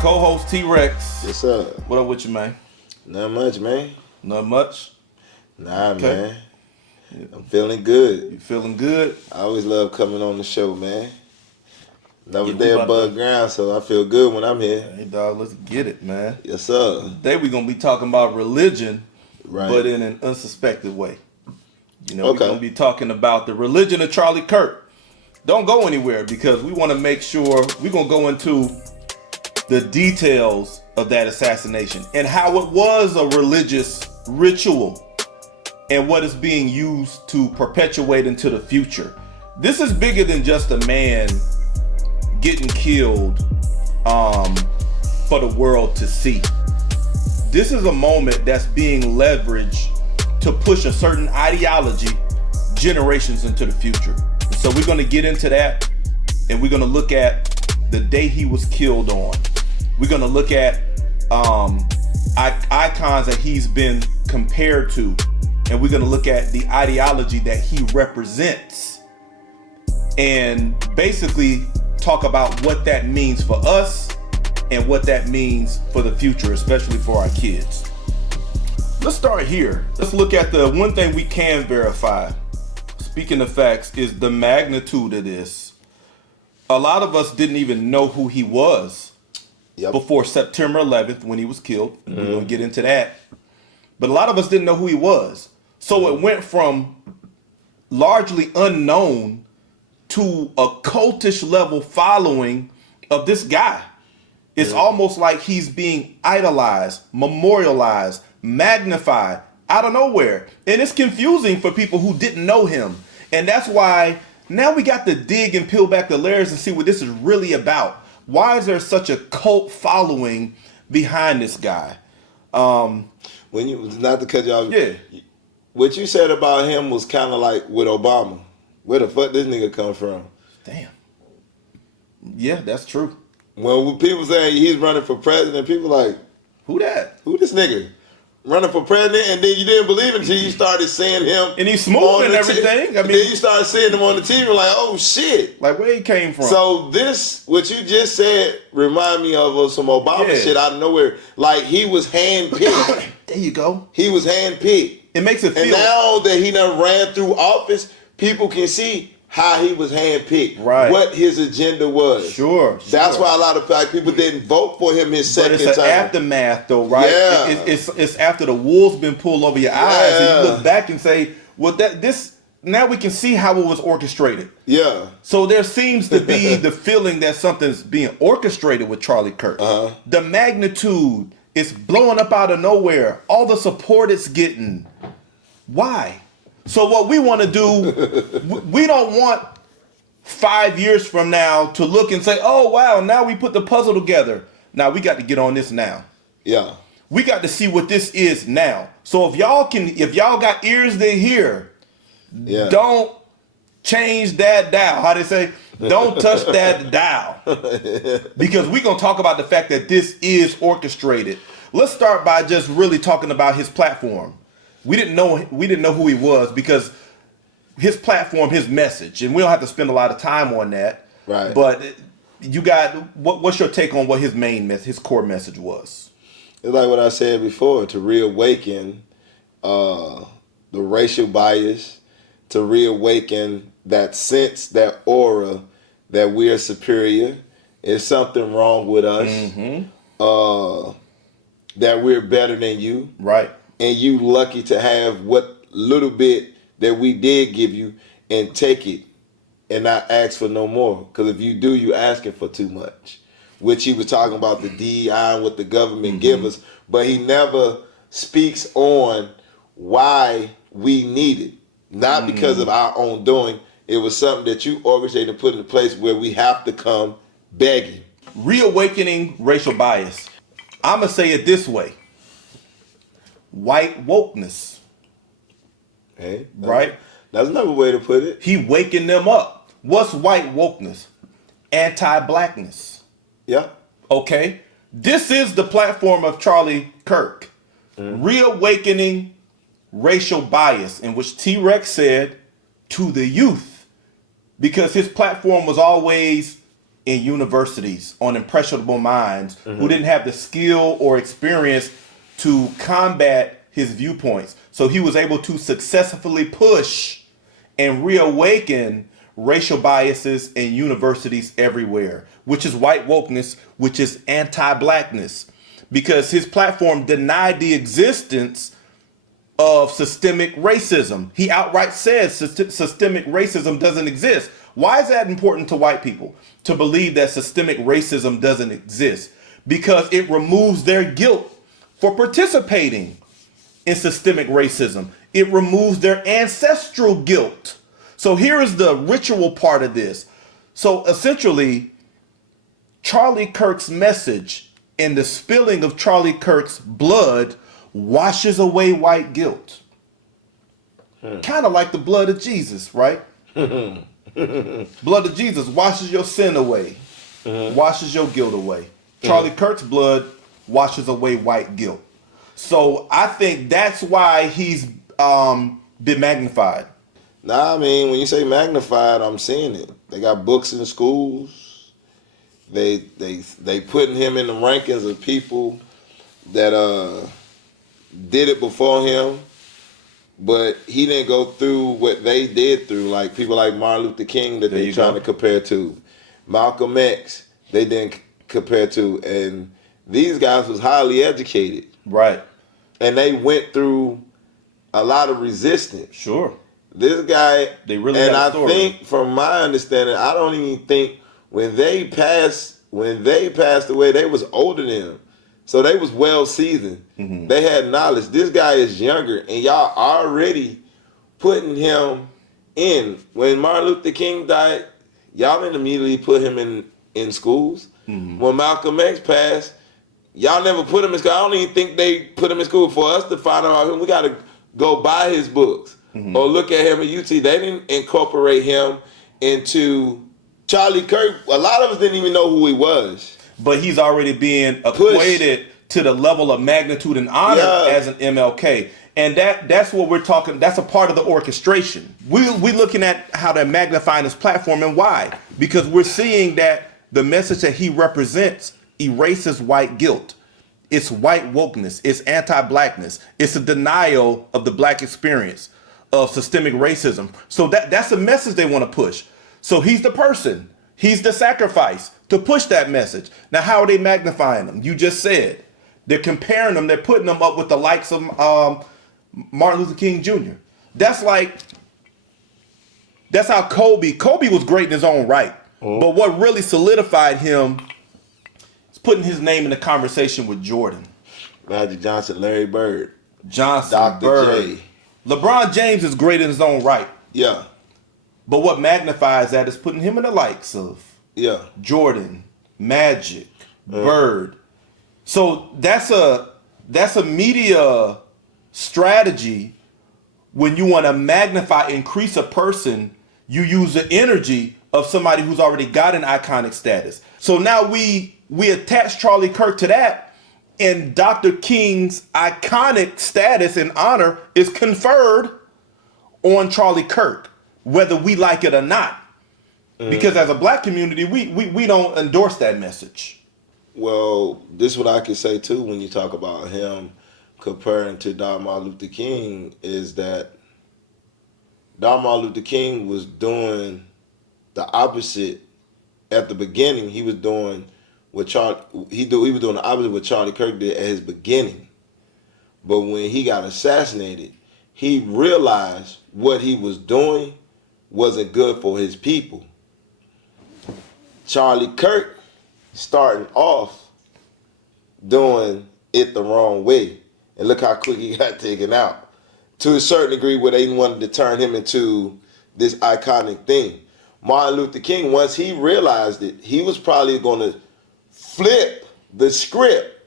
Co-host T-Rex. Yes, sir. What up with you, man? Not much, man. Not much? Nah, Okay. man. I'm feeling good. You feeling good? I always love coming on the show, man. Never Yeah, we there about above to- ground, so I feel good when I'm here. Hey, dog, let's get it, man. Yes, sir. Today we're going to be talking about religion, Right. but in an unsuspected way. You know, Okay. we're going to be talking about the religion of Charlie Kirk. Don't go anywhere because we want to make sure we're going to go into the details of that assassination and how it was a religious ritual and what is being used to perpetuate into the future. This is bigger than just a man getting killed for the world to see. This is a moment that's being leveraged to push a certain ideology generations into the future. So we're going to get into that, and we're going to look at the day he was killed on. We're going to look at icons that he's been compared to, and we're going to look at the ideology that he represents and basically talk about what that means for us and what that means for the future, especially for our kids. Let's start here. Let's look at the one thing we can verify. Speaking of facts, is the magnitude of this. A lot of us didn't even know who he was before September 11th when he was killed. We're going to get into that. But a lot of us didn't know who he was. So it went from largely unknown to a cultish level following of this guy. It's almost like he's being idolized, memorialized, magnified out of nowhere. And it's confusing for people who didn't know him. And that's why now we got to dig and peel back the layers and see what this is really about. Why is there such a cult following behind this guy? When you, not to cut you off, Yeah. what you said about him was kind of like with Obama. Where the fuck this nigga come from? Damn. Yeah, that's true. When people say he's running for president, people like, Who that? who this nigga? Running for president, and then you didn't believe it until you started seeing him. And he's smooth on and the everything. I and mean, then you started seeing him on the TV, like, oh shit. like where he came from. So this, what you just said, remind me of some Obama shit out of nowhere. Like he was handpicked. There you go. He was handpicked. It makes it feel. And now that he done ran through office, people can see how he was handpicked. Right. What his agenda was. Sure. That's why a lot of black people didn't vote for him his But second it's an time. aftermath, though, right? Yeah. It's after the wool's been pulled over your eyes, and you look back and say, "Well, this now we can see how it was orchestrated." Yeah. So there seems to be the feeling that something's being orchestrated with Charlie Kirk. The magnitude is blowing up out of nowhere. All the support it's getting. Why? So what we want to do, we don't want 5 years from now to look and say, "Oh wow, now we put the puzzle together." Now we got to get on this now. Yeah. We got to see what this is now. So if y'all got ears to hear, don't change that dial. How they say? Don't touch that dial. Because we're going to talk about the fact that this is orchestrated. Let's start by just really talking about his platform. We didn't know who he was because his platform, his message, and we don't have to spend a lot of time on that. Right. But you got what's your take on what his his core message was? It's like what I said before, to reawaken the racial bias, to reawaken that sense, that aura that we are superior. There's something wrong with us. That we're better than you. Right. And you lucky to have what little bit that we did give you and take it and not ask for no more. Because if you do, you asking for too much. Which he was talking about the DEI and what the government give us. But he never speaks on why we need it. Not because of our own doing. It was something that you orchestrated and put in place where we have to come begging. Reawakening racial bias. I'm going to say it this way. White wokeness. Hey, Right? That's another way to put it. He waking them up. What's white wokeness? Anti-blackness. Yeah. Okay? This is the platform of Charlie Kirk. Reawakening racial bias, in which T-Rex said to the youth, because his platform was always in universities on impressionable minds who didn't have the skill or experience to combat his viewpoints. So he was able to successfully push and reawaken racial biases in universities everywhere, which is white wokeness, which is anti-blackness, because his platform denied the existence of systemic racism. He outright says systemic racism doesn't exist. Why is that important to white people to believe that systemic racism doesn't exist? Because it removes their guilt for participating in systemic racism. It removes their ancestral guilt. So here is the ritual part of this. So essentially, Charlie Kirk's message and the spilling of Charlie Kirk's blood washes away white guilt. Kind of like the blood of Jesus, right? Blood of Jesus washes your sin away, washes your guilt away. Charlie Kirk's blood washes away white guilt. So I think that's why he's been magnified. Nah, I mean, when you say magnified, I'm seeing it. They got books in schools. They putting him in the rankings of people that did it before him, but he didn't go through what they did through. Like people like Martin Luther King that they're trying to compare to, Malcolm X they didn't compare to, and these guys was highly educated, right? And they went through a lot of resistance. Sure. This guy, they really, and got a I story. think, from my understanding, I don't even think when they passed away, they was older than him, so they was well seasoned. They had knowledge. This guy is younger, and y'all already putting him in. When Martin Luther King died, y'all didn't immediately put him in schools. When Malcolm X passed, y'all never put him in school. I don't even think they put him in school. For us to find out about him, we got to go buy his books. Or look at him at UT. They didn't incorporate him into Charlie Kirk. A lot of us didn't even know who he was. But he's already being equated to the level of magnitude and honor as an MLK. And that's what we're talking. That's a part of the orchestration. We're looking at how to magnify his platform and why. Because we're seeing that the message that he represents erases white guilt. It's white wokeness. It's anti-blackness. It's a denial of the black experience, of systemic racism. So that's a message they want to push. So he's the person. He's the sacrifice to push that message. Now, how are they magnifying them? You just said. They're comparing them. They're putting them up with the likes of Martin Luther King Jr. That's how Kobe was great in his own right. But what really solidified him is putting his name in the conversation with Jordan, Magic Johnson, Larry Bird, Dr. Bird. J. LeBron James is great in his own right. Yeah. But what magnifies that is putting him in the likes of Jordan, Magic, Bird. So that's a media strategy. When you want to magnify, increase a person, you use the energy of somebody who's already got an iconic status. So now we attach Charlie Kirk to that, and Dr. King's iconic status and honor is conferred on Charlie Kirk, whether we like it or not. Because as a black community, we don't endorse that message. Well, this is what I can say too when you talk about him comparing to Dr. Martin Luther King, is that Dr. Martin Luther King was doing the opposite at the beginning. He was doing what he was doing the opposite of what Charlie Kirk did at his beginning. But when he got assassinated, he realized what he was doing wasn't good for his people. Charlie Kirk starting off doing it the wrong way. And look how quick he got taken out. To a certain degree where they wanted to turn him into this iconic thing. Martin Luther King, once he realized it, he was probably going to flip the script.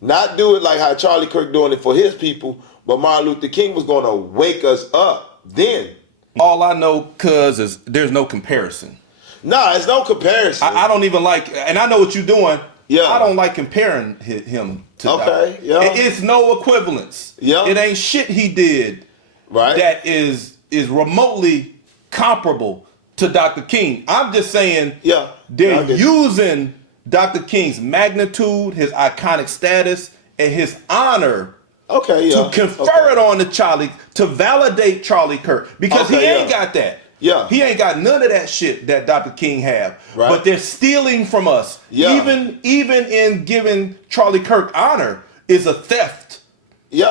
Not do it like how Charlie Kirk doing it for his people, but Martin Luther King was going to wake us up then. All I know, cuz, is there's no comparison. Nah, it's no comparison. I don't even like, and I know what you're doing. Yeah. I don't like comparing him to Okay, yeah. It's no equivalence. Yeah. It ain't shit he did right. that is remotely comparable to Dr. King. I'm just saying Yeah. they're I get you. using Dr. King's magnitude, his iconic status, and his honor Okay, yeah. to confer it on to validate Charlie Kirk. Because he ain't got that. Yeah. He ain't got none of that shit that Dr. King have. Right. But they're stealing from us. Yeah. Even in giving Charlie Kirk honor is a theft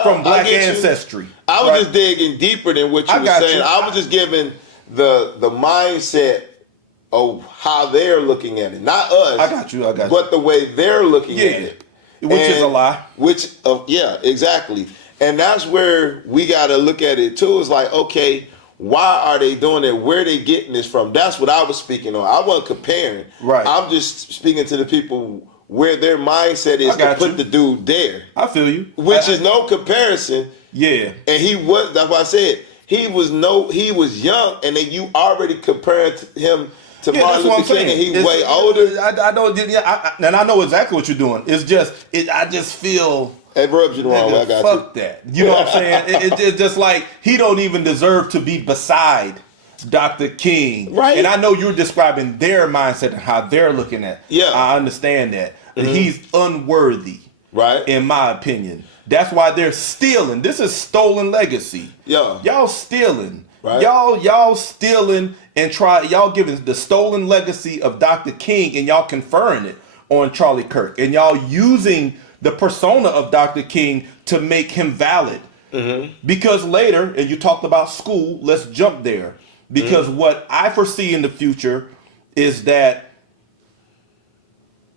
from black ancestry. I was just digging deeper than what you were saying. You. I was just giving the mindset of how they're looking at it. Not us. I got you. But the way they're looking at it. Which is a lie. Yeah, exactly. And that's where we got to look at it too. It's like, okay, why are they doing it? Where are they getting this from? That's what I was speaking on. I wasn't comparing. Right. I'm just speaking to the people where their mindset is to put the dude there. I feel you. Which is no comparison. Yeah. And that's why I said he was young, and then you already compared him to Martin Luther King, and he's way older. I know, and I know exactly what you're doing. It's just, I just feel. It rubs you the wrong way. I got fuck that. You know what I'm saying? It's just like he don't even deserve to be beside Dr. King. Right. And I know you're describing their mindset and how they're looking at. Yeah. I understand that. Mm-hmm. He's unworthy. Right. In my opinion. That's why they're stealing. This is stolen legacy. Yeah. Y'all stealing. Right. Y'all stealing and y'all giving the stolen legacy of Dr. King and y'all conferring it on Charlie Kirk. And y'all using the persona of Dr. King to make him valid. Mm-hmm. Because later, and you talked about school, let's jump there. Because what I foresee in the future is that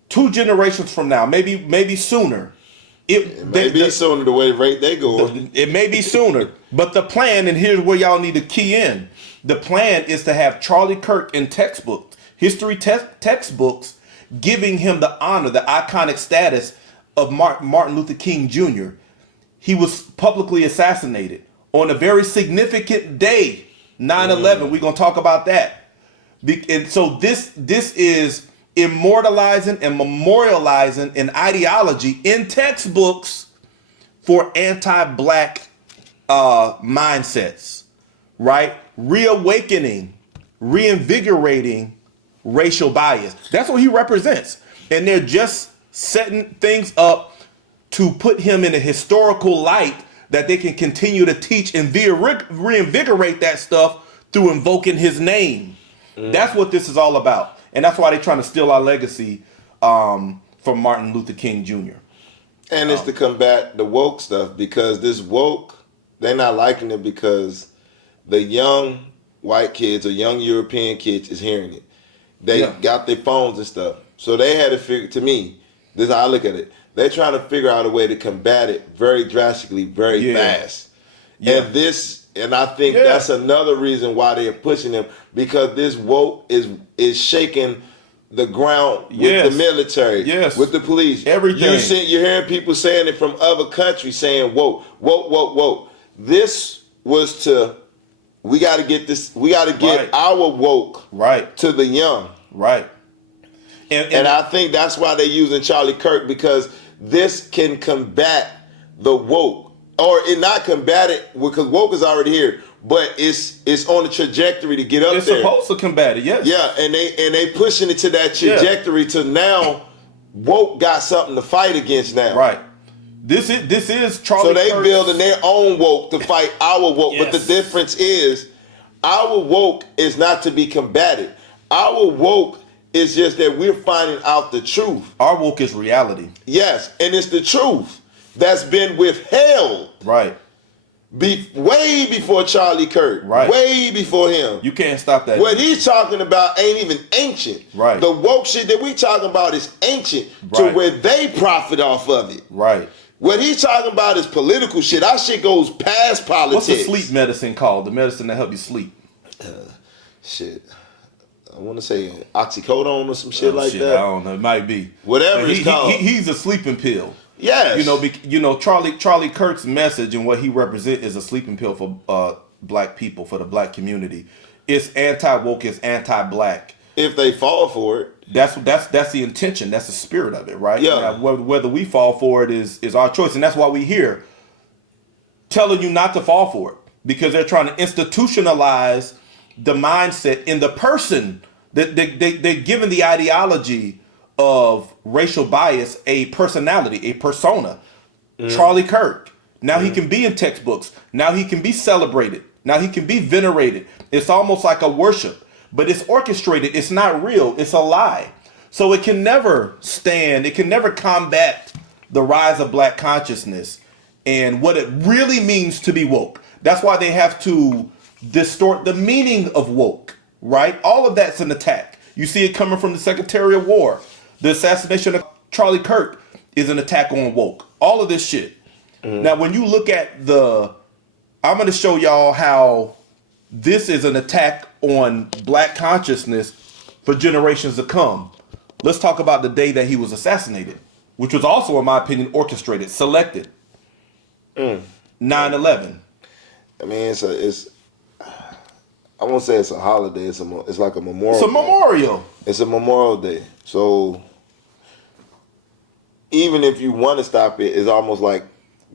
2 generations from now, maybe sooner. It may be sooner the way rate they go. It may be sooner. But the plan, and here's where y'all need to key in. The plan is to have Charlie Kirk in textbooks, history textbooks, giving him the honor, the iconic status of Martin Luther King Jr. He was publicly assassinated on a very significant day, 9/11. We're going to talk about that. And so this is immortalizing and memorializing an ideology in textbooks for anti-black mindsets, right? Reawakening, reinvigorating racial bias. That's what he represents. And they're just setting things up to put him in a historical light that they can continue to teach and reinvigorate that stuff through invoking his name. That's what this is all about. And that's why they're trying to steal our legacy from Martin Luther King Jr. And it's to combat the woke stuff, because this woke, they're not liking it because the young white kids or young European kids is hearing it. They got their phones and stuff. So they had to figure, to me, this is how I look at it. They're trying to figure out a way to combat it very drastically, very fast. Yeah. And I think that's another reason why they're pushing them, because this woke is shaking the ground with the military, with the police. Everything. You're hearing people saying it from other countries saying, woke, woke, woke, woke. This was we got to get this, we got to get our woke to the young. Right. And I think that's why they're using Charlie Kirk, because this can combat the woke. Or it not combat it, because woke is already here, but it's on a trajectory to get up there. It's supposed to combat it, yes. Yeah, and they pushing it to that trajectory to now woke got something to fight against now. Right. This is Charlie. So they Kirk's building their own woke to fight our woke. But the difference is our woke is not to be combated. Our woke is just that we're finding out the truth. Our woke is reality. Yes, and it's the truth that's been withheld. Right. Way before Charlie Kirk. Right. Way before him. You can't stop that. What he's talking about ain't even ancient. Right. The woke shit that we talking about is ancient to where they profit off of it. Right. What he's talking about is political shit. Our shit goes past politics. What's the sleep medicine called? The medicine that help you sleep. Shit. I want to say oxycodone or some shit like that. I don't know. It might be. Whatever it's called. He's a sleeping pill. Yes. You know, Charlie Kirk's message and what he represents is a sleeping pill for black people, for the black community. It's anti-woke, it's anti-black. If they fall for it. That's the intention. That's the spirit of it, right? Yeah. Now, whether we fall for it is our choice, and that's why we here telling you not to fall for it, because they're trying to institutionalize the mindset in the person. They're given the ideology of racial bias a personality, a persona. Charlie Kirk. Now he can be in textbooks. Now he can be celebrated. Now he can be venerated. It's almost like a worship, but it's orchestrated. It's not real. It's a lie. So it can never stand. It can never combat the rise of black consciousness and what it really means to be woke. That's why they have to distort the meaning of woke, right? All of that's an attack. You see it coming from the Secretary of War. The assassination of Charlie Kirk is an attack on woke. All of this shit. Now, when you look at I'm going to show y'all how this is an attack on black consciousness for generations to come. Let's talk about the day that he was assassinated, which was also, in my opinion, orchestrated, selected. 9/11. I mean, I won't say it's a holiday. It's like a memorial. It's a memorial. It's a Memorial Day. So even if you want to stop it, it's almost like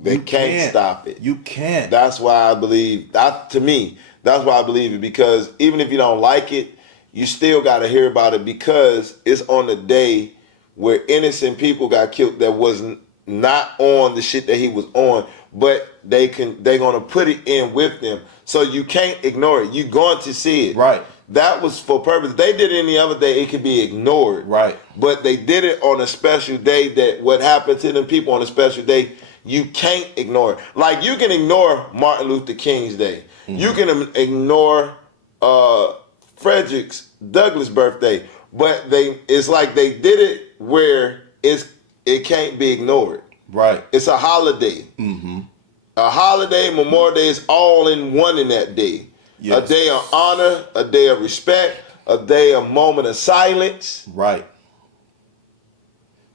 they can't stop it. You can't. That's why I believe that. To me, that's why I believe it, because even if you don't like it, you still got to hear about it, because it's on the day where innocent people got killed that was not on the shit that he was on, but they're gonna put it in with them. So you can't ignore it. You're going to see it. Right. That was for purpose. They did it any other day, it could be ignored. Right. But they did it on a special day, that what happened to them people on a special day, you can't ignore it. Like, you can ignore Martin Luther King's day. You can ignore Frederick Douglass' birthday. But it's like they did it where it can't be ignored. Right. It's a holiday. A holiday, Memorial Day is all in one in that day. Yes. A day of honor, a day of respect, a day of moment of silence. Right.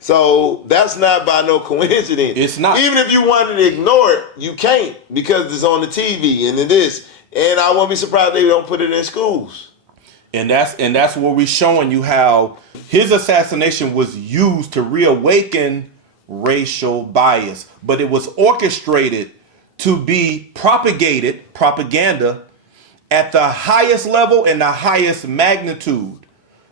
So that's not by no coincidence. It's not. Even if you wanted to ignore it, you can't, because it's on the TV and it is. And I won't be surprised they don't put it in schools. And that's where we're showing you how his assassination was used to reawaken racial bias, but it was orchestrated to be propaganda at the highest level and the highest magnitude.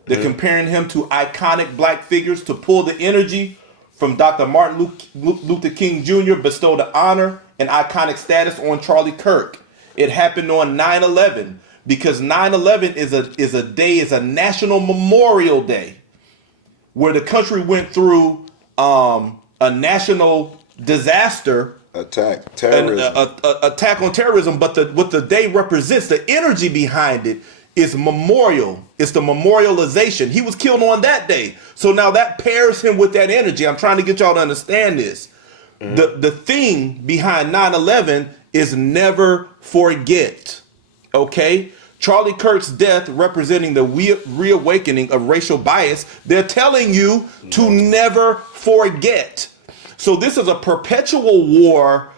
They're comparing him to iconic black figures to pull the energy from Dr. Martin Luther King Jr., bestow the honor and iconic status on Charlie Kirk. It happened on 9/11 because 9/11 is a national memorial day where the country went through a national disaster. Attack on terrorism, but what the day represents, the energy behind it, is memorial. It's the memorialization. He was killed on that day. So now that pairs him with that energy. I'm trying to get y'all to understand this. The thing behind 9/11 is never forget. Okay? Charlie Kirk's death representing the reawakening of racial bias. They're telling you to never forget. So this is a perpetual war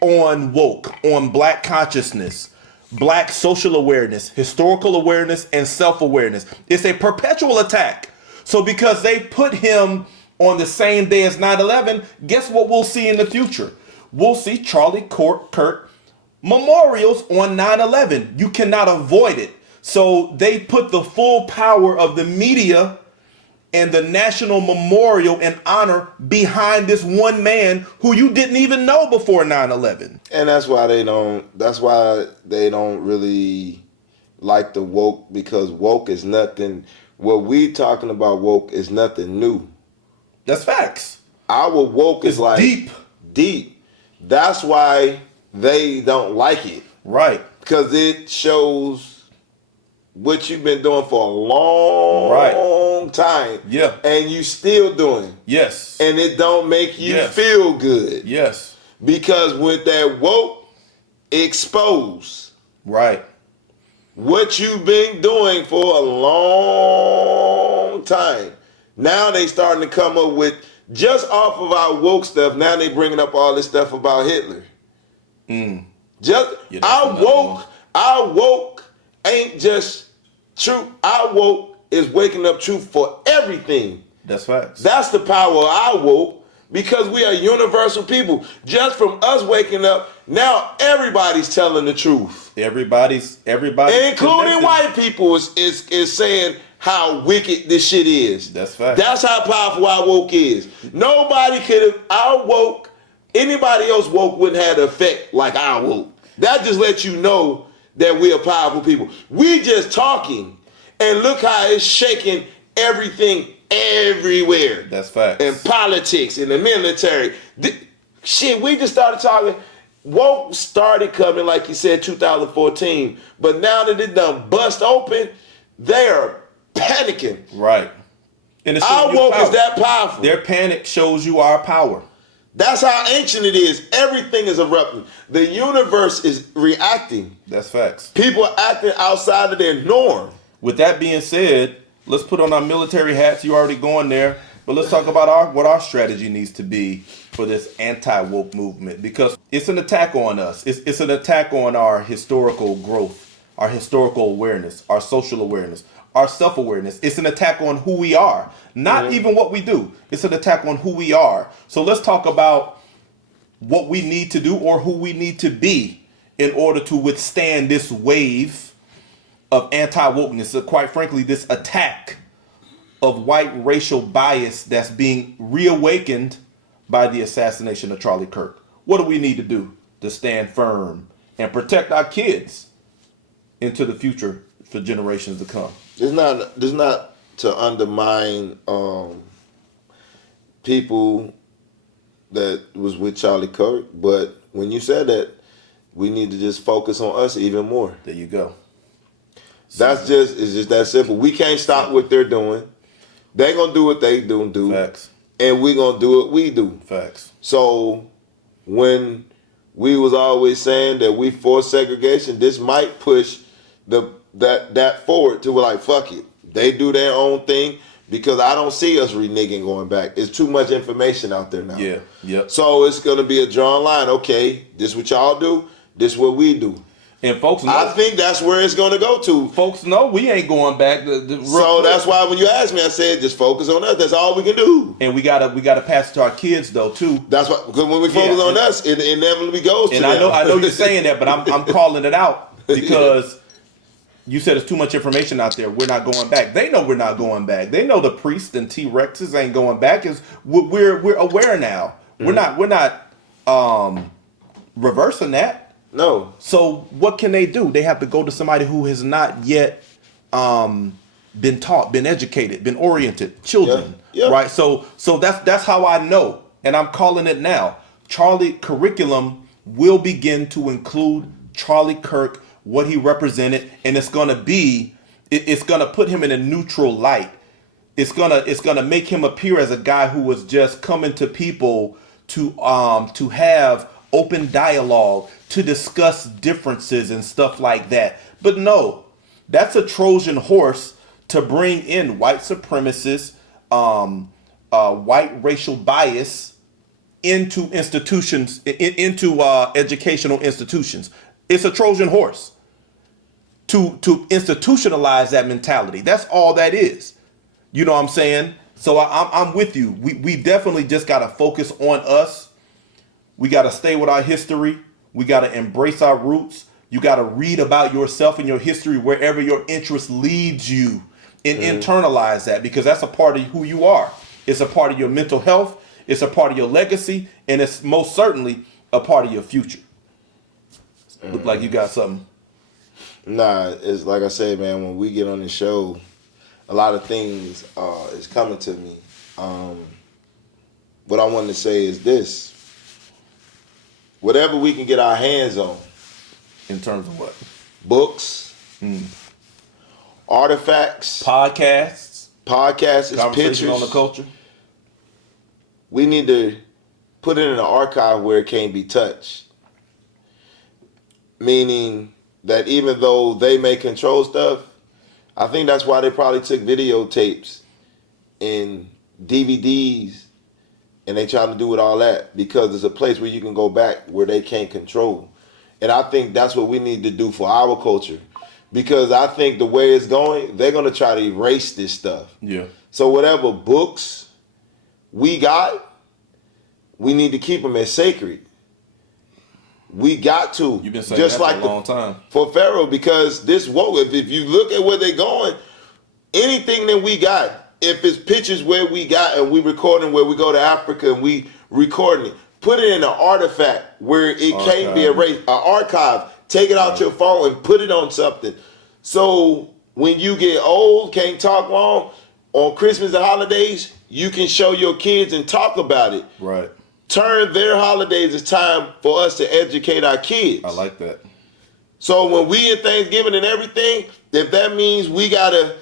on woke, on black consciousness, black social awareness, historical awareness, and self-awareness. It's a perpetual attack. So because they put him on the same day as 9/11, guess what we'll see in the future? We'll see Charlie Kirk memorials on 9/11. You cannot avoid it. So they put the full power of the media and the national memorial and honor behind this one man who you didn't even know before 9/11. And that's why they don't really like the woke, because woke is nothing. What we talking about woke is nothing new. That's facts. Our woke is like deep. That's why they don't like it. Right. Because it shows what you've been doing for a long time. Yeah. And you still doing. Yes. And it don't make you feel good. Yes. Because with that woke, expose. Right. What you've been doing for a long time. Now they starting to come up with, just off of our woke stuff, now they bringing up all this stuff about Hitler. Our woke ain't just truth. Our woke is waking up truth for everything. That's facts. That's the power of our woke, Because we are universal people. Just from us waking up, now everybody's telling the truth. Everybody's including connected. white people is saying how wicked this shit is. That's fact. That's how powerful our woke is. Nobody could have our woke, anybody else woke wouldn't have the effect like our woke. That just lets you know that we are powerful people. We just talking, and look how it's shaking everything everywhere. That's facts. In politics, in the military. Shit, we just started talking. Woke started coming, like you said, 2014. But now that it done bust open, they are panicking. Right. And it's our woke is that powerful. Their panic shows you our power. That's how ancient it is. Everything is erupting. The universe is reacting. That's facts. People are acting outside of their norm. With that being said, let's put on our military hats. You already going there. But let's talk about what our strategy needs to be for this anti-woke movement. Because it's an attack on us. It's an attack on our historical growth, our historical awareness, our social awareness, our self-awareness. It's an attack on who we are. Not even what we do. It's an attack on who we are. So let's talk about what we need to do or who we need to be in order to withstand this wave of anti-wokeness. So quite frankly, this attack of white racial bias that's being reawakened by the assassination of Charlie Kirk. What do we need to do to stand firm and protect our kids into the future for generations to come? It's not to undermine people that was with Charlie Kirk, but when you said that, we need to just focus on us even more. There you go. It's just that simple. We can't stop what they're doing. They gonna do what they do. Facts. And we gonna do what we do. Facts. So when we was always saying that we force segregation, this might push that forward to like, fuck it. They do their own thing, because I don't see us reneging going back. It's too much information out there now. Yeah. Yep. So it's gonna be a drawn line. Okay, this what y'all do, this what we do. And folks know, I think that's where it's going to go to. Folks know we ain't going back. So that's why when you asked me, I said just focus on us. That's all we can do. And we gotta pass it to our kids though too. That's why, because when we focus on us, it inevitably goes to them. And I know you're saying that, but I'm calling it out because you said there's too much information out there. We're not going back. They know we're not going back. They know the priests and T-Rexes ain't going back. Is we're aware now. Mm-hmm. We're not reversing that. No. So what can they do? They have to go to somebody who has not yet been taught, been educated, been oriented, children, right? So that's how I know, and I'm calling it now. Charlie curriculum will begin to include Charlie Kirk, what he represented, and it's gonna put him in a neutral light. It's gonna make him appear as a guy who was just coming to people to have open dialogue, to discuss differences and stuff like that. But no, that's a Trojan horse to bring in white supremacists, white racial bias into institutions, into educational institutions. It's a Trojan horse to institutionalize that mentality. That's all that is. You know what I'm saying? So I'm with you. We definitely just got to focus on us. We got to stay with our history. We got to embrace our roots. You got to read about yourself and your history wherever your interest leads you, and internalize that, because that's a part of who you are. It's a part of your mental health. It's a part of your legacy, and it's most certainly a part of your future. Look like you got something. Nah, it's like I said, man, when we get on the show, a lot of things is coming to me. What I wanted to say is this. Whatever we can get our hands on. In terms of what? Books. Artifacts. Podcasts. Pictures. On the culture. We need to put it in an archive where it can't be touched. Meaning that even though they may control stuff, I think that's why they probably took videotapes and DVDs and they trying to do with all that, because there's a place where you can go back where they can't control. And I think that's what we need to do for our culture, because I think the way it's going, they're going to try to erase this stuff. Yeah. So whatever books we got, we need to keep them as sacred. We got to. You've been saying just that like for a long time. For Pharaoh, because this woke, if you look at where they're going, anything that we got, if it's pictures where we got and we recording where we go to Africa and we recording it, put it in an artifact where it can't be erased, an archive. Take it out your phone and put it on something. So when you get old, can't talk long, on Christmas and holidays, you can show your kids and talk about it. Right. Turn their holidays as time for us to educate our kids. I like that. So when we in Thanksgiving and everything, if that means we gotta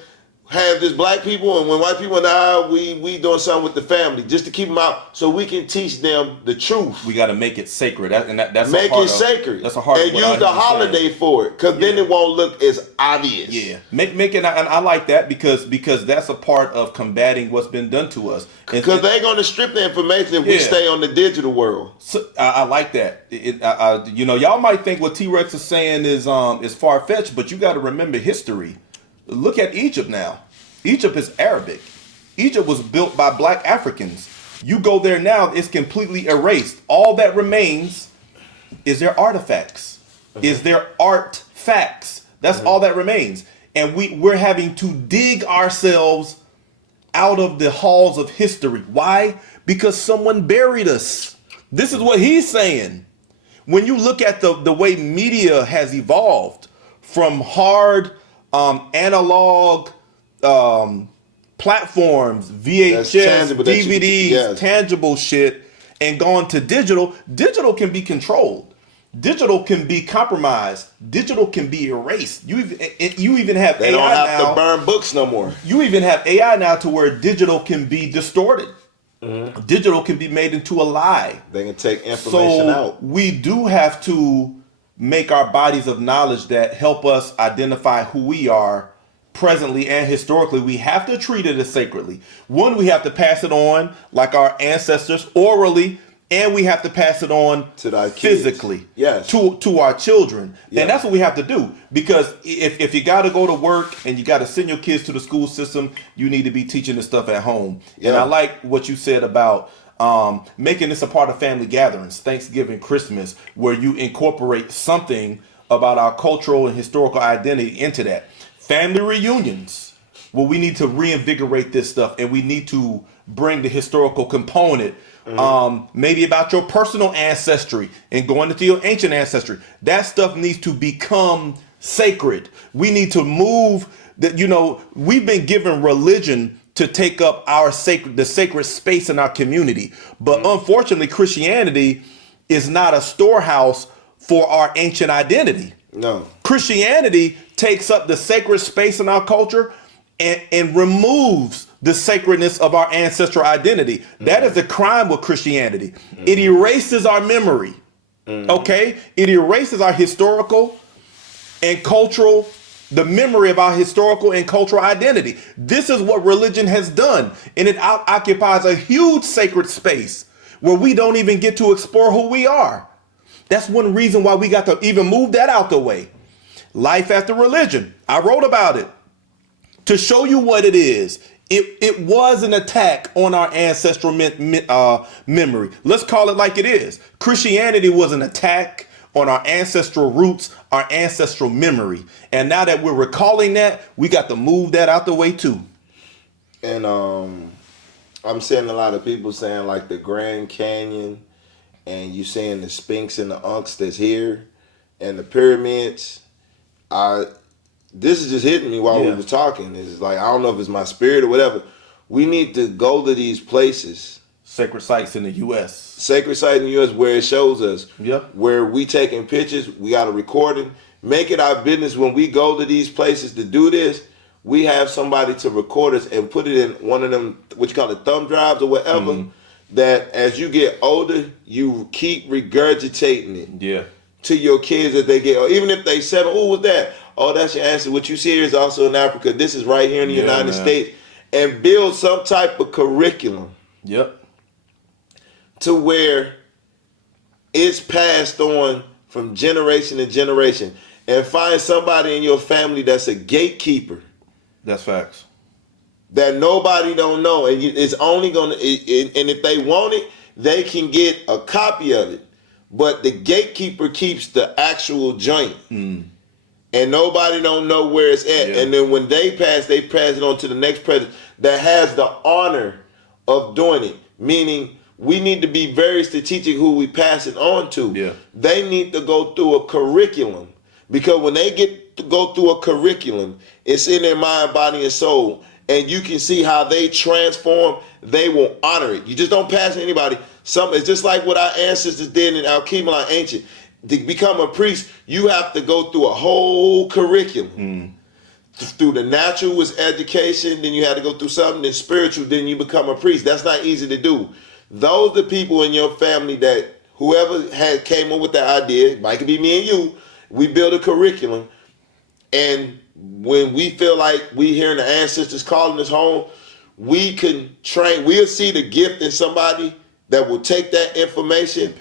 have this black people and when white people die, we doing something with the family just to keep them out so we can teach them the truth. We got to make it sacred. That's make it sacred. That's a hard. And use the holiday for it, because then it won't look as obvious. Yeah, make it, and I like that because that's a part of combating what's been done to us. Because they're going to strip the information if we stay on the digital world. So I like that. Y'all might think what T-Rex is saying is far fetched, but you got to remember history. Look at Egypt now. Egypt is Arabic. Egypt was built by black Africans. You go there now, it's completely erased. All that remains is their artifacts, is their art facts. That's all that remains. And we're having to dig ourselves out of the halls of history. Why? Because someone buried us. This is what he's saying. When you look at the way media has evolved from hard analog platforms, VHS, DVDs, tangible shit, and gone to digital. Digital can be controlled. Digital can be compromised. Digital can be erased. You even have they AI now. They don't have to burn books no more. You even have AI now to where digital can be distorted. Mm-hmm. Digital can be made into a lie. They can take information out. We do have to make our bodies of knowledge that help us identify who we are presently and historically. We have to treat it as sacredly. One, we have to pass it on like our ancestors orally, and we have to pass it on to physically, yes, to our children. Yeah. And that's what we have to do, because if you got to go to work and you got to send your kids to the school system, you need to be teaching this stuff at home. Yeah. And I like what you said about making this a part of family gatherings, Thanksgiving, Christmas, where you incorporate something about our cultural and historical identity into that. Family reunions, well, we need to reinvigorate this stuff, and we need to bring the historical component. Maybe about your personal ancestry and going into your ancient ancestry. That stuff needs to become sacred. We need to move that. We've been given religion to take up the sacred space in our community. But unfortunately, Christianity is not a storehouse for our ancient identity. No. Christianity takes up the sacred space in our culture and removes the sacredness of our ancestral identity. That is a crime with Christianity. It erases our memory. Okay? It erases our historical and cultural, the memory of our historical and cultural identity. This is what religion has done. And it occupies a huge sacred space where we don't even get to explore who we are. That's one reason why we got to even move that out the way. Life after religion. I wrote about it to show you what it is. It was an attack on our ancestral memory. Let's call it like it is. Christianity was an attack on our ancestral roots, our ancestral memory. And now that we're recalling that, we got to move that out the way too. And I'm seeing a lot of people saying like the Grand Canyon, and you saying the Sphinx and the Unks that's here, and the pyramids. This is just hitting me while we were talking. It's like, I don't know if it's my spirit or whatever. We need to go to these places. Sacred sites in the U.S. Sacred sites in the U.S. where it shows us. Yep. Where we taking pictures, we got to record it. Make it our business when we go to these places to do this. We have somebody to record us and put it in one of them, what you call it, thumb drives or whatever, that as you get older, you keep regurgitating it. Yeah. To your kids that they get, or even if they 7, oh, what's that? Oh, that's your answer. What you see here is also in Africa. This is right here in the United States. And build some type of curriculum. Yep. To where it's passed on from generation to generation. And find somebody in your family that's a gatekeeper. That's facts. That nobody don't know. And it's only going to, and if they want it, they can get a copy of it, but the gatekeeper keeps the actual joint. And nobody don't know where it's at. Yeah. And then when they pass it on to the next president that has the honor of doing it. Meaning, we need to be very strategic who we pass it on to. Yeah. They need to go through a curriculum. Because when they get to go through a curriculum, it's in their mind, body, and soul. And you can see how they transform, they will honor it. You just don't pass it to anybody. It's just like what our ancestors did in Al Qimla Ancient. To become a priest, you have to go through a whole curriculum. Through the natural was education, then you had to go through something, then spiritual, then you become a priest. That's not easy to do. Those are the people in your family that whoever had came up with that idea, it might be me and you, we build a curriculum, and when we feel like we hearing the ancestors calling us home, we can train, we'll see the gift in somebody that will take that information,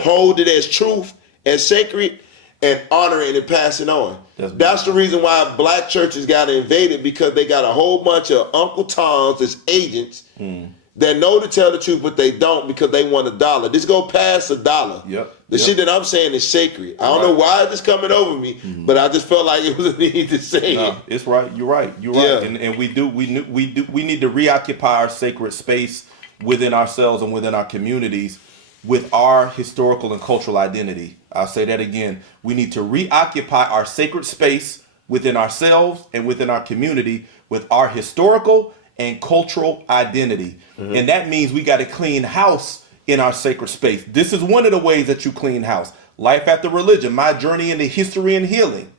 hold it as truth and sacred, and honor it and pass it on. That's the reason why black churches got invaded, because they got a whole bunch of Uncle Toms as agents that know to tell the truth, but they don't because they want $1. This go past $1. The shit that I'm saying is sacred. I don't know why it's coming over me, but I just felt like it was a need to say it. It's right. You're right. And we need to reoccupy our sacred space within ourselves and within our communities with our historical and cultural identity. I'll say that again. We need to reoccupy our sacred space within ourselves and within our community with our historical and cultural identity. And that means we got to clean house in our sacred space. This is one of the ways that you clean house. Life After Religion, my journey into history and healing,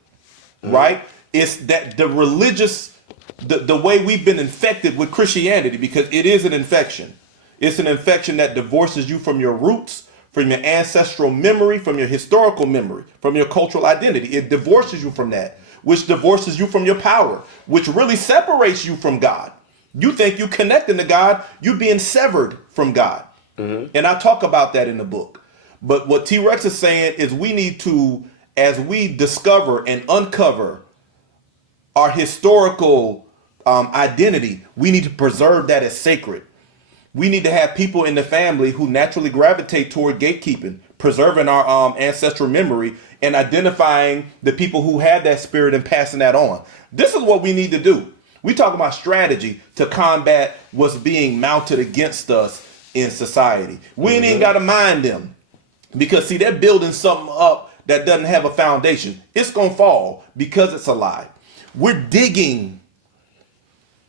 right? It's that the religious, the way we've been infected with Christianity, because it is an infection. It's an infection that divorces you from your roots, from your ancestral memory, from your historical memory, from your cultural identity. It divorces you from that, which divorces you from your power, which really separates you from God. You think you connecting to God, you being severed from God. And I talk about that in the book. But what T-Rex is saying is we need to, as we discover and uncover our historical identity, we need to preserve that as sacred. We need to have people in the family who naturally gravitate toward gatekeeping, preserving our ancestral memory, and identifying the people who had that spirit and passing that on. This is what we need to do. We talk about strategy to combat what's being mounted against us in society. We ain't even got to mind them, because see, they're building something up that doesn't have a foundation. It's going to fall because it's a lie. We're digging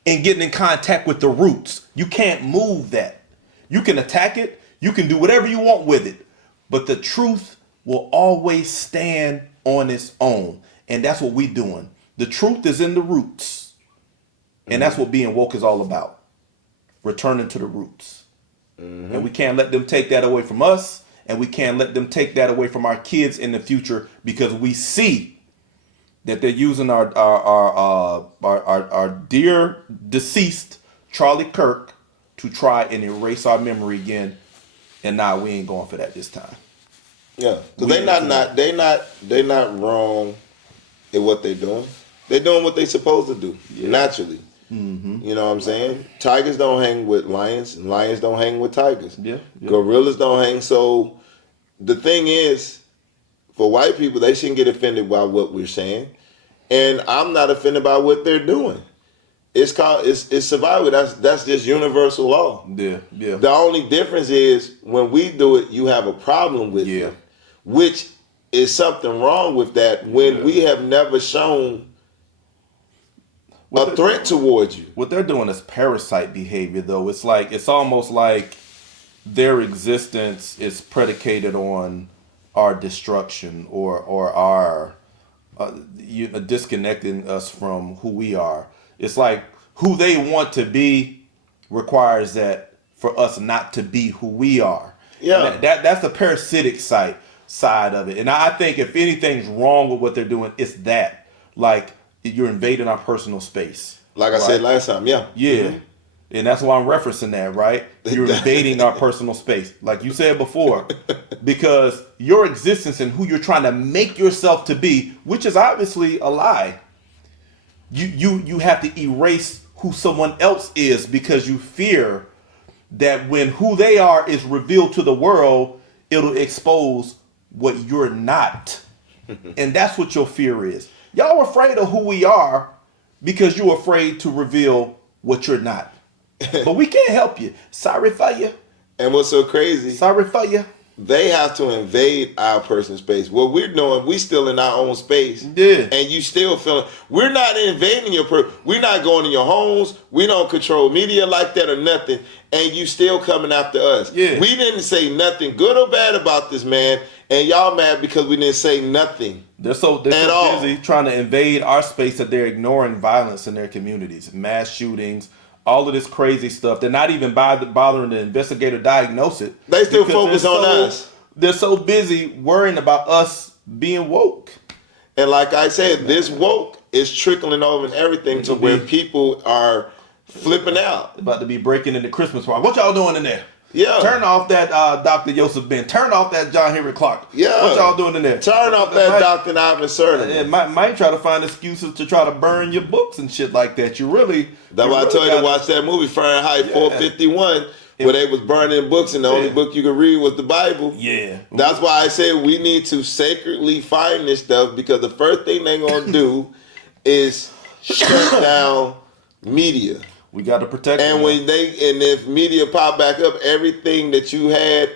and getting in contact with the roots. You can't move that. You can attack it. You can do whatever you want with it. But the truth will always stand on its own. And that's what we're doing. The truth is in the roots. And that's what being woke is all about. Returning to the roots. And we can't let them take that away from us. And we can't let them take that away from our kids in the future, because we see that they're using our dear deceased Charlie Kirk to try and erase our memory again. And now we ain't going for that this time. Yeah, because they're not wrong in what they're doing. They're doing what they're supposed to do naturally. You know what I'm saying? Tigers don't hang with lions, and lions don't hang with tigers. Gorillas don't hang. So the thing is, for white people, they shouldn't get offended by what we're saying. And I'm not offended by what they're doing. It's survival. That's just universal law. The only difference is when we do it, you have a problem with it, which is something wrong with that when we have never shown a threat towards you. What they're doing is parasite behavior, though. It's almost like their existence is predicated on our destruction or our disconnecting us from who we are. It's like who they want to be requires that for us not to be who we are. That's the parasitic side of it. And I think if anything's wrong with what they're doing, it's that. Like, you're invading our personal space. Like I said last time, And that's why I'm referencing that, right? You're invading our personal space, like you said before, because your existence and who you're trying to make yourself to be, which is obviously a lie, you have to erase who someone else is because you fear that when who they are is revealed to the world, it'll expose what you're not. And that's what your fear is. Y'all are afraid of who we are because you're afraid to reveal what you're not. But we can't help you. Sorry for you. And what's so crazy? Sorry for you. They have to invade our personal space. What we're doing, we still in our own space. Yeah. And you still feeling, we're not invading your we're not going to your homes. We don't control media like that or nothing. And you still coming after us. Yeah. We didn't say nothing good or bad about this man. And y'all mad because we didn't say nothing. They're so busy trying to invade our space that they're ignoring violence in their communities. Mass shootings, all of this crazy stuff. They're not even bothering to investigate or diagnose it. They still focus on us. They're so busy worrying about us being woke. And like I said, this woke is trickling over and everything to where people are flipping out. About to be breaking into Christmas party. What y'all doing in there? Yeah. Turn off that Dr. Joseph Ben. Turn off that John Henry Clark. Yeah. What y'all doing in there? Turn off that Dr. Ivan Serta. It might try to find excuses to try to burn your books and shit like that. That's why I told you to watch that movie, Fahrenheit 451, where they was burning books and the only book you could read was the Bible. Yeah. That's why I said we need to sacredly find this stuff, because the first thing they're going to do is shut down media. We got to protect and them. If media pop back up, everything that you had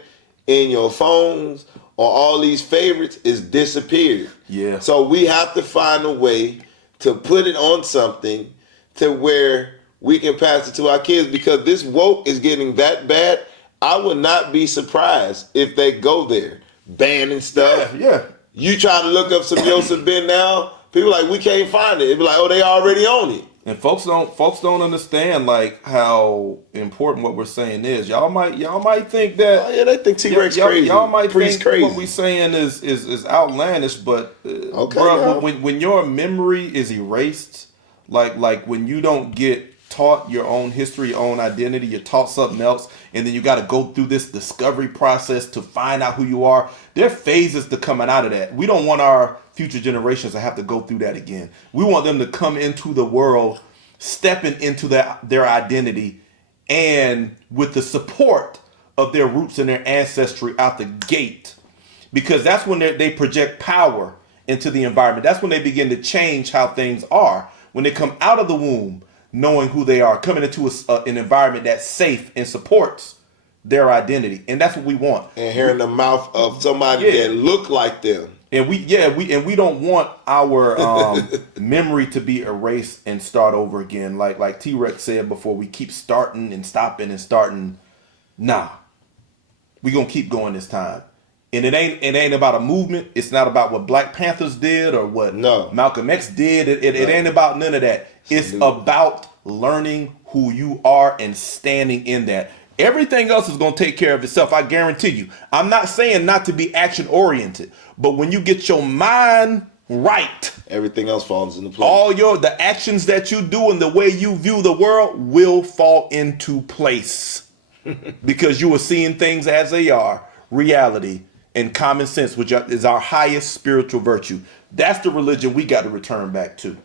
in your phones or all these favorites is disappeared. Yeah. So we have to find a way to put it on something to where we can pass it to our kids, because this woke is getting that bad. I would not be surprised if they go there, banning stuff. Yeah. You try to look up some Joseph Ben now, people like, we can't find it. It'd be like, oh, they already own it. And folks don't understand like how important what we're saying is. Y'all might think that. Oh yeah, they think T-Rex crazy. Y'all might think crazy. What we're saying is outlandish, but okay, bro, when your memory is erased, like when you don't get taught your own history, your own identity, you're taught something else, and then you got to go through this discovery process to find out who you are. There are phases to coming out of that. We don't want our future generations to have to go through that again. We want them to come into the world, stepping into their identity, and with the support of their roots and their ancestry out the gate, because that's when they project power into the environment. That's when they begin to change how things are. When they come out of the womb, knowing who they are, coming into an environment that's safe and supports their identity, and that's what we want. And hearing the mouth of somebody that look like them. And we don't want our memory to be erased and start over again. Like T-Rex said before, we keep starting and stopping and starting. Nah, we gonna keep going this time. And it ain't about a movement. It's not about what Black Panthers did or what Malcolm X did. It ain't about none of that. It's about learning who you are and standing in that. Everything else is going to take care of itself. I guarantee you. I'm not saying not to be action oriented, but when you get your mind right, everything else falls into place. The actions that you do and the way you view the world will fall into place because you are seeing things as they are, reality and common sense, which is our highest spiritual virtue. That's the religion we got to return back to.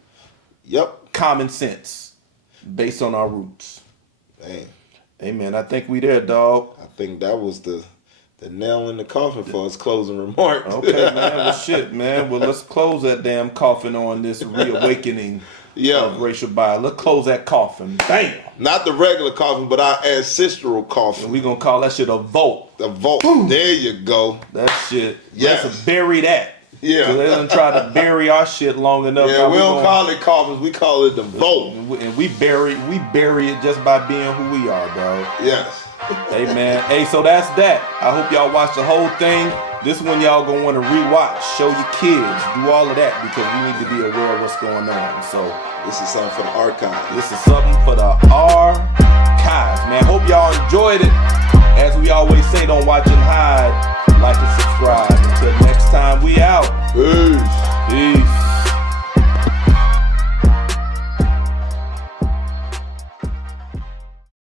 Yep. Common sense based on our roots. Dang. Hey man, I think we there, dog. I think that was the nail in the coffin for us closing remarks. Okay, man. Well, shit, man. Well, let's close that damn coffin on this reawakening of racial bias. Let's close that coffin. Bam. Not the regular coffin, but our ancestral coffin. And we gonna call that shit a vault. The vault. Boom. There you go. That shit. Yes. Let's bury that. Yeah. So they done try to bury our shit long enough. Yeah, we don't call it coffins. We call it the vault. And we bury it just by being who we are, dog. Yes. Hey man, so that's that. I hope y'all watch the whole thing. This one y'all gonna want to rewatch, show your kids, do all of that, because we need to be aware of what's going on. So this is something for the archive. This is something for the archives, man. Hope y'all enjoyed it. As we always say, don't watch and hide. Like and subscribe. Until next time, we out.